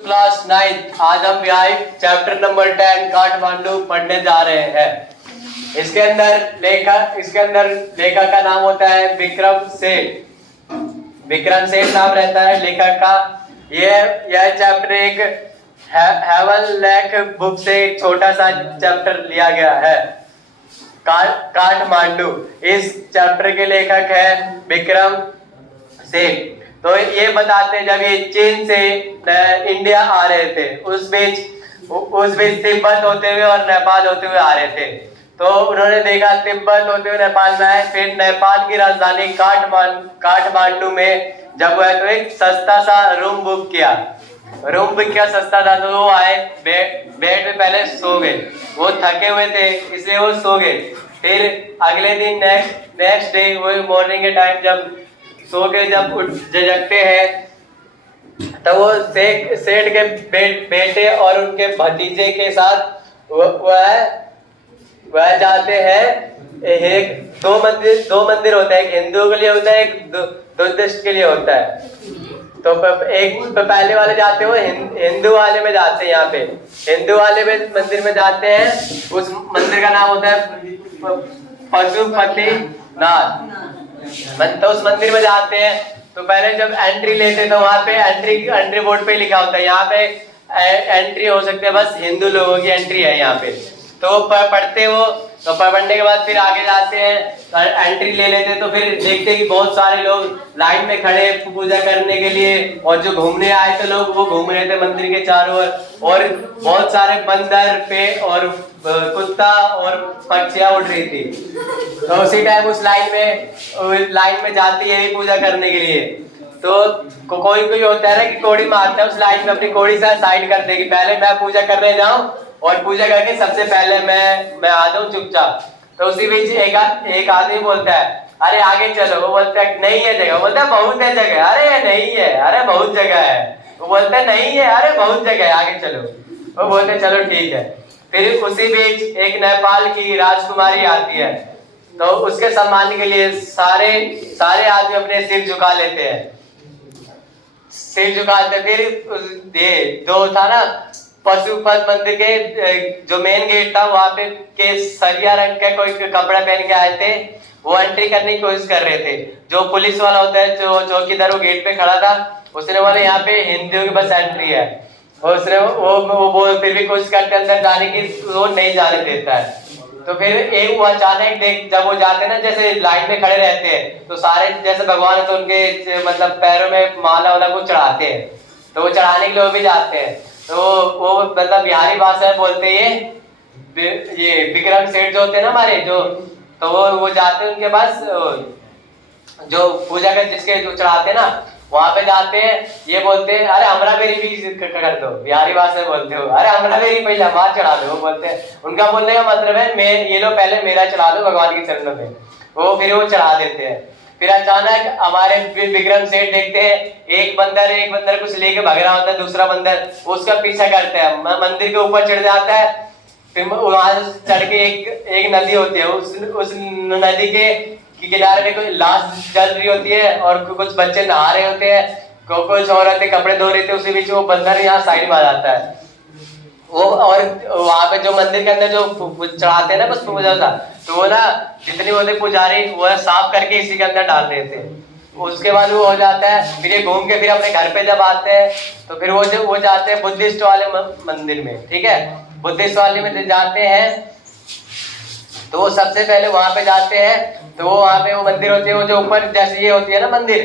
Class 9 आज हम यहाँ चैप्टर नंबर 10 काठमांडू पढ़ने जा रहे हैं। इसके अंदर लेखक का नाम होता है विक्रम सेठ। विक्रम सेठ नाम रहता है लेखक का। यह चैप्टर एक हेवन लेक बुक से एक छोटा सा चैप्टर लिया गया है। काठमांडू, इस चैप्टर के लेखक है विक्रम सेठ। तो ये बताते जब ये चीन से इंडिया आ रहे थे, उस बीच तिब्बत होते हुए और नेपाल होते हुए आ रहे थे। तो उन्होंने देखा तिब्बत होते हुए नेपाल में आए, फिर नेपाल की राजधानी काठमांडू में जब हुआ तो एक सस्ता सा रूम बुक किया सस्ता था। तो वो आए, बेड में पहले सो गए। वो थके हुए थे इसलिए वो सो गए। फिर अगले दिन नेक्स्ट डे वो मॉर्निंग के टाइम जब सो के जब जगते हैं तो वो सेठ के बेटे और उनके भतीजे के साथ वह जाते हैं। दो मंदिर होता है, एक हिंदुओं के लिए होता है, एक बुद्धिस्ट के लिए होता है। तो पहले वाले जाते हो हिंदू वाले में जाते हैं। यहाँ पे हिंदू वाले में मंदिर में जाते हैं। उस मंदिर का नाम होता है पशुपतिनाथ। तो उस मंदिर में जाते हैं तो पहले जब एंट्री लेते तो वहाँ पे एंट्री बोर्ड पे लिखा होता है यहाँ पे एंट्री हो सकते हैं, बस हिंदू लोगों की एंट्री है यहाँ पे। तो पढ़ते हो, तो पढ़ने के बाद फिर आगे जाते हैं, एंट्री ले लेते हैं। तो फिर देखते हैं कि बहुत सारे लोग लाइन में खड़े पूजा करने के लिए, और जो घूमने आए थे लोग वो घूम रहे थे मंदिर के चारों ओर, और बहुत सारे बंदर पे और कुत्ता और पक्षियां उड़ रही थी। तो उसी टाइम उस लाइन में जाती है पूजा करने के लिए। तो कोई होता है ना कि कोड़ी मारता है, उस लाइन में अपनी कोड़ी से साइड कर देगी, पहले मैं पूजा करने जाऊं और पूजा करके सबसे पहले मैं आ जाऊं चुपचाप। तो उसी बीच एक आदमी बोलता है अरे आगे चलो। वो बोलता है नहीं है जगह। वो बोलता है बहुत है जगह। अरे नहीं है, अरे बहुत जगह है। वो बोलता है नहीं है, अरे बहुत जगह है, आगे चलो। वो बोलते हैं चलो ठीक है। फिर उसी बीच एक नेपाल की राजकुमारी आती है, तो उसके सम्मान के लिए सारे आदमी अपने सिर झुका लेते हैं। सिर झुकाते फिर जो था ना पशुपत मंदिर के जो मेन गेट था वहां पे के सरिया रंग का कोई कपड़ा पहन के आए थे, वो एंट्री करने की कोशिश कर रहे थे। जो पुलिस वाला होता है, जो चौकीदार, वो गेट पे खड़ा था। उसने बोला यहाँ पे हिंदुओं की बस एंट्री है। और उसने वो फिर भी कोशिश करते अंदर जाने की, वो नहीं जाने देता है। तो फिर एक वो अचानक जब वो जाते हैं ना, जैसे लाइन में खड़े रहते हैं तो सारे जैसे भगवान है तो उनके मतलब पैरों में माला वाला को चढ़ाते हैं। तो वो चढ़ाने के लिए वो भी जाते हैं। तो वो मतलब बिहारी भाषा में बोलते हैं, ये विक्रम सेठ जो होते हैं ना हमारे, जो तो वो जाते हैं उनके पास, जो पूजा कर जिसके जो चढ़ाते हैं ना, वहां पे जाते हैं। ये बोलते हैं अरे हमरा मेरी भी कर दो, बिहारी भाषा में बोलते हो, अरे हमरा मेरी पहले हमार चढ़ा दो। वो बोलते हैं, उनका बोलने का मतलब है ये लो पहले मेरा चढ़ा दो भगवान के चरणों में। वो फिर वो चढ़ा देते हैं। फिर अचानक हमारे विक्रम सेठ देखते हैं एक बंदर कुछ लेके भाग रहा होता है, दूसरा बंदर उसका पीछा करता है, मंदिर के ऊपर चढ़ जाता है। फिर वहां चढ़ के एक नदी होती है, उस नदी के किनारे में कोई लाश जल रही होती है और कुछ बच्चे नहा रहे होते हैं, कुछ औरतें कपड़े धो रही थी। उसी बीच वो बंदर यहाँ साइड में आ जाता है। वो और वहां पे जो मंदिर के अंदर जो चढ़ाते हैं ना पुष्प पूजा का, तो वो ना जितनी होते पुजारी वो साफ करके इसी के अंदर डाल रहे थे। उसके बाद वो हो जाता है। फिर ये घूम के फिर अपने घर पे जब आते हैं तो फिर वो जाते हैं बुद्धिस्ट वाले मंदिर में। ठीक है, बुद्धिस्ट वाले में जाते हैं तो वो सबसे पहले वहां पे जाते हैं। तो वो वहां पे वो मंदिर होती है, वो जो ऊपर जैसे ये होती है ना मंदिर,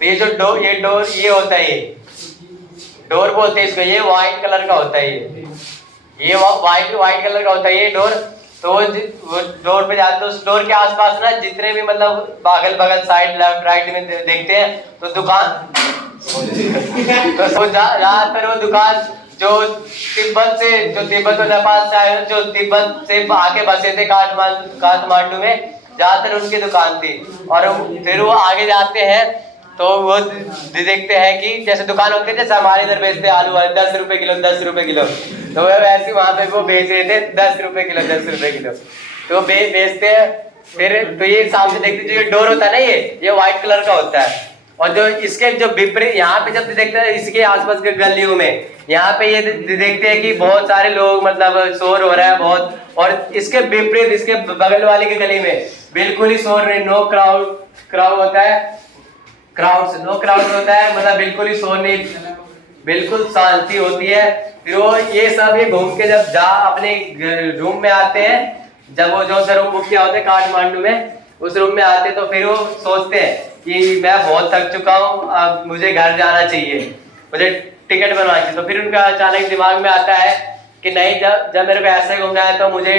तो ये जो डोर ये होता है, ये डोर बोलते हैं इसको। ये व्हाइट कलर का होता है, ये व्हाइट कलर का होता है ये डोर। तो वो डोर पे जाते हैं। उस डोर के आसपास ना जितने भी मतलब अगल बगल साइड लेफ्ट राइट में देखते हैं तो दुकान तो ज्यादातर वो दुकान जो तिब्बत और नेपाल से आए, जो तिब्बत से आके बसे थे काठमांडू में, ज्यादातर उनकी दुकान थी। और फिर वो आगे जाते हैं तो वो देखते हैं कि जैसे दुकान होती है, जैसे हमारे इधर बेचते आलू वाले 10 रुपए किलो 10 रुपए किलो, तो वैसे वहां पे वो बेच रहे थे 10 रुपए किलो 10 रुपए किलो। तो बेचते हैं। फिर तो ये सामने देखते जो ये डोर होता है ना, ये व्हाइट कलर का होता है। और जो इसके जो विपरीत यहाँ पे जब देखते हैं इसके आसपास के गलियों में, यहाँ पे ये देखते हैं कि बहुत सारे लोग मतलब शोर हो रहा है बहुत, और इसके विपरीत इसके बगल वाले की गली में बिल्कुल ही शोर नहीं, नो क्राउड होता है, नो क्राउड होता है, मतलब बिल्कुल ही शोर नहीं, बिल्कुल शांति होती है। फिर वो ये सब ये घूम के जब अपने रूम में आते हैं, जब वो जो सा रूम बुक किया होता है काठमांडू में, उस रूम में आते तो फिर वो सोचते हैं कि मैं बहुत थक चुका हूँ, अब मुझे घर जाना चाहिए, मुझे टिकट बनवानी चाहिए। तो फिर उनका अचानक दिमाग में आता है कि नहीं, जब मेरे को ऐसे घूमना है तो मुझे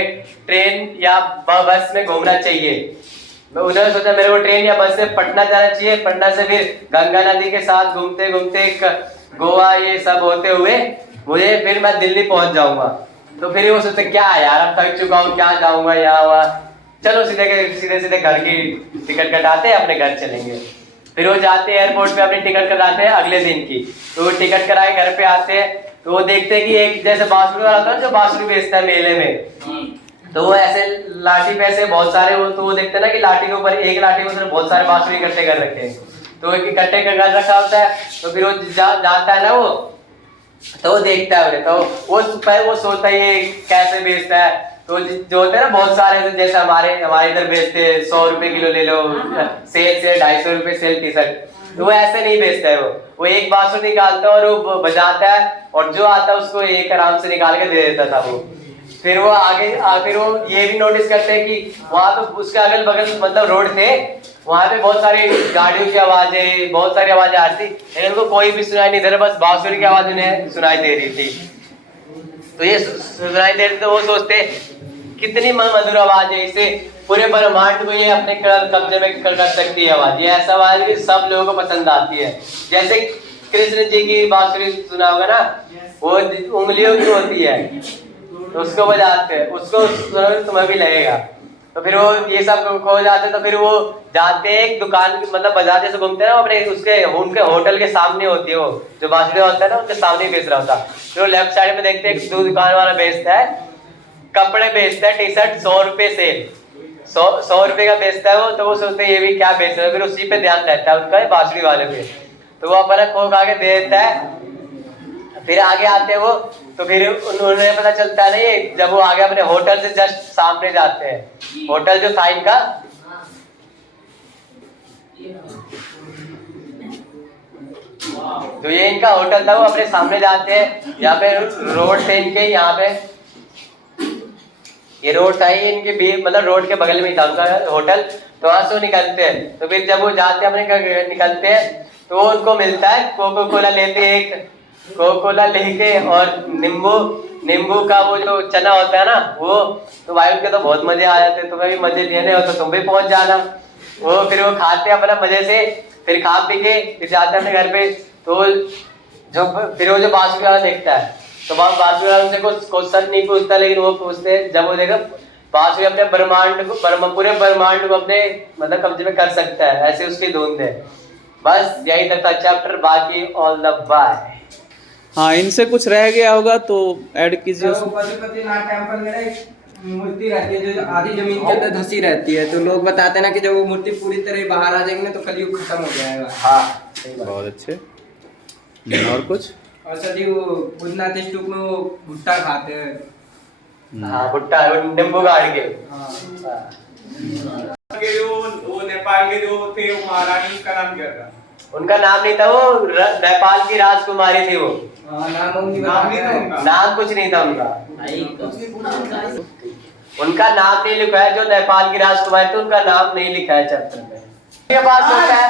ट्रेन या बस में घूमना चाहिए। उन्होंने सोचा मेरे को ट्रेन या बस से पटना जाना चाहिए, पटना से फिर गंगा नदी के साथ घूमते घूमते गोवा ये सब होते हुए मुझे फिर मैं दिल्ली पहुंच जाऊंगा। तो फिर वो सोचते क्या यार, अब थक चुका हूँ, क्या जाऊंगा यहाँ वहाँ, चलो सीधे घर की टिकट कटाते हैं, अपने घर चलेंगे। फिर वो जाते हैं एयरपोर्ट पे, अपनी टिकट कराते हैं अगले दिन की। तो वो टिकट कराए घर पे आते हैं तो वो देखते हैं कि एक जैसे बांसुरी वाला होता है जो बांसुरी बेचता है मेले में, तो वो ऐसे लाठी पे ऐसे बहुत सारे तो वो देखते हैं ना कि लाठी के ऊपर, एक लाठी के ऊपर बहुत सारे बांसुरी इकट्ठे कर रखे हैं, तो एक इकट्ठे कर रखा होता है। तो फिर वो जाता है ना वो, तो वो देखता है उन्हें, तो वो सोचता है ये कैसे बेचता है। तो जो होते हैं ना बहुत सारे, जैसे हमारे इधर बेचते हैं 100 रुपए किलो ले लो, सेल से 250 रुपए सेल टी शर्ट, तो वो ऐसे नहीं बेचता है। वो एक बांसुरी निकालता है और वो बजाता है, और जो आता है उसको एक आराम से निकाल के दे देता था वो। फिर वो फिर वो ये भी नोटिस करते हैं कि वहां पे उसके अगल बगल मतलब रोड थे, वहां पे बहुत सारी गाड़ियों की आवाजें, बहुत सारी आवाजें आ रही थी, इनको कोई भी सुनाई नहीं दे रहा, बस बांसुरी की आवाज उन्हें सुनाई दे रही थी। तो ये सुनाई दे रही, तो वो सोचते कितनी मधुर आवाज है, इसे पूरे ब्रह्मांड को ये अपने कब्जे में कर सकती है आवाज, ये ऐसा आवाज है सब लोगों को पसंद आती है। जैसे कृष्ण जी की बांसुरी सुना होगा ना, वो उंगलियों की होती है, तो उसको बजाते हैं, उसको तुम्हें भी लगेगा। तो फिर वो ये सब खो जाते, तो फिर वो जाते हैं एक दुकान, मतलब बाजार जैसे घूमते हैं ना, अपने उसके होटल के सामने होती है वो जो बांसुरी होता है ना, उनके सामने ही बेच रहा होता। फिर वो लेफ्ट साइड में देखते हैं दुकान वाला बेचता है, कपड़े बेचता है, टी शर्ट 100 रुपए सेल, 100 रुपए का बेचता है वो। तो वो सोचते हैं ये भी क्या बेच रहा है, फिर उसी पे ध्यान रहता है उनका बांसुरी वाले पे, तो वो अपना खो खा के दे देता है। फिर आगे आते हैं वो, तो फिर उन्हें पता चलता है ना, ये जब वो आगे अपने होटल से जस्ट सामने जाते हैं, होटल जो था इनका, तो ये इनका होटल था, वो अपने सामने जाते हैं, यहाँ पे रोड थे इनके, यहाँ पे ये रोड था, ये इनके मतलब रोड के बगल में ही था उनका होटल। तो वहां से वो निकलते हैं, तो फिर जब वो जाते हैं अपने घर निकलते हैं, तो उनको मिलता है कोको कोला, लेते हैं एक कोको कोला लेके, और नींबू का वो जो चना होता है ना वो, तो भाई उनके तो बहुत मजे आ जाते हैं, तुम्हें भी मजे लेने हो तो तुम भी पहुंच जाना। वो फिर वो खाते हैं अपना मजे से, फिर खा पी के फिर जाते हैं अपने घर पे। तो फिर वो जो बांसुरी वाला देखता है, तो वहाँ बांसुरी वाला उनसे कुछ क्वेश्चन नहीं पूछता, लेकिन वो पूछते हैं, जब वो देखा बांसुरी अपने पूरे ब्रह्मांड को अपने मतलब कब्जे में कर सकता है, ऐसे उसकी धुन है। बस यही तक था चैप्टर, बाकी ऑल द बाय। हाँ, इनसे कुछ रह गया होगा तो ऐड कीजिए। पशुपतिनाथ टेम्पल में एक मूर्ति रहती है जो आधी जमीन के अंदर धंसी रहती है, तो लोग बताते हैं ना कि जब वो मूर्ति पूरी तरह बाहर आ जाएगी ना तो कलयुग खत्म हो जाएगा। हाँ, बहुत अच्छे। और कुछ? और सर वो बुद्धनाथ स्तूप में वो भुट्टा खाते हैं। हाँ, भुट्टा नींबू गाड़ के। वो नेपाल के जो थे वो महारानी, उसका नाम क्या था? उनका नाम नहीं था, वो नेपाल की राजकुमारी थी वो। नाम नहीं था उनका, नाम कुछ नहीं था उनका, उनका नाम नहीं लिखा है। जो नेपाल की राजकुमारी थी उनका नाम नहीं लिखा है चैप्टर में। के पास होता है,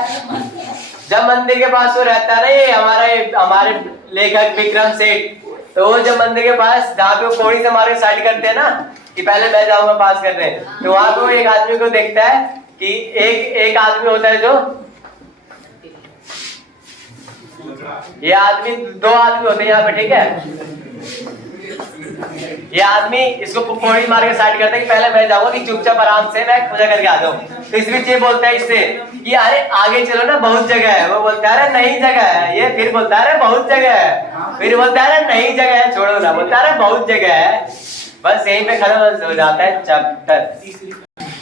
जब मंदिर के पास वो रहता है ना, ये हमारे लेखक विक्रम सेठ, तो वो जब मंदिर के पास जहाँ पे वो कोड़ी से मार के साइड करते हैं ना कि पहले मैं जाऊंगा पास करने, तो वहां पे वो एक आदमी को देखता है कि एक आदमी होता है, जो ये आदमी, 2 आदमी होते हैं यहाँ पे, ठीक है। ये आदमी इसको कोड़ी मार के साइड करता है कि पहले मैं जाऊंगा, कि चुपचाप आराम से मैं पूजा करके आ जाऊं। तो इस बीच ये बोलता है इससे कि अरे आगे चलो ना, बहुत जगह है। वो बोलता है अरे नहीं जगह है। ये फिर बोलता है अरे बहुत जगह है। फिर बोलता है अरे नहीं जगह है, छोड़ो ना। बोलता है अरे बहुत जगह है। बस यहीं पे खत्म हो जाता है चैप्टर।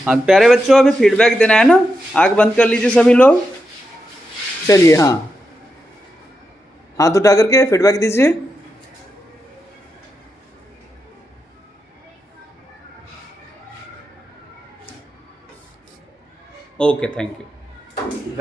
हाँ प्यारे बच्चों, अभी फीडबैक देना है ना, आंख बंद कर लीजिए सभी लोग। चलिए हाँ, हाथ उठा करके फीडबैक दीजिए। Okay, thank you.